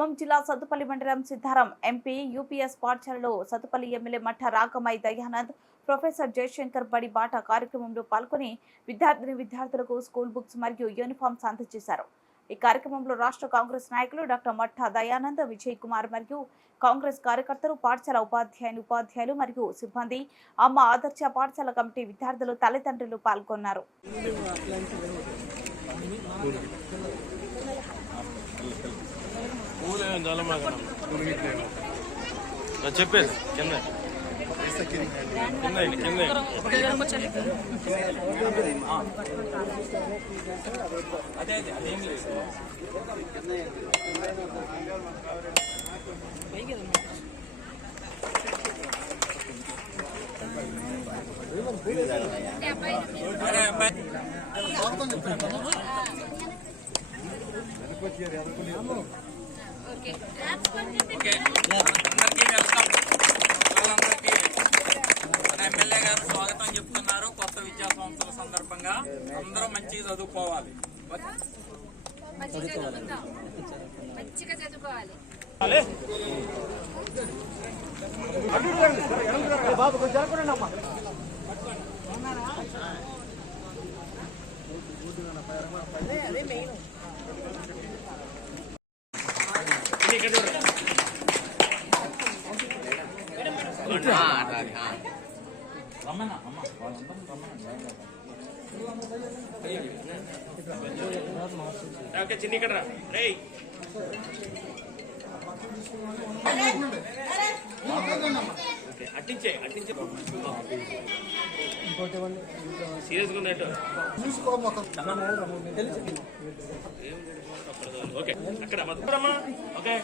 ఖమ్మం జిల్లా సత్తుపల్లి మండలం Siddharam MP UPS పాఠశాలలో సత్తుపల్లి ఎమ్మెల్యే మఠ రాకమై దయానంద్ ప్రొఫెసర్ జయశంకర్ బడి బాట కార్యక్రమంలో పాల్గొని విద్యార్థులకు స్కూల్ బుక్స్ మరియు యూనిఫామ్స్ అందజేశారు। ఈ కార్యక్రమంలో రాష్ట్ర కాంగ్రెస్ నాయకులు డాక్టర్ మఠ దయానంద్, విజయ్ కుమార్ మరియు కాంగ్రెస్ కార్యకర్తలు, పాఠశాల ఉపాధ్యాయులు మరియు సిబ్బంది, అమ్మ ఆదర్శ పాఠశాల కమిటీ విద్యార్థులు, తల్లిదండ్రులు పాల్గొన్నారు। చెప్పేది కింద ఎమ్మెల్యే గారు స్వాగతం చెప్తున్నారు। కొత్త విద్యా సంవత్సరం సందర్భంగా అందరూ మంచిగా చదువుకోవాలి। చిన్ని ఇక్కడ అట్టించే సీరియస్గా ఉన్నట్టు ఓకే అక్కడ ఓకే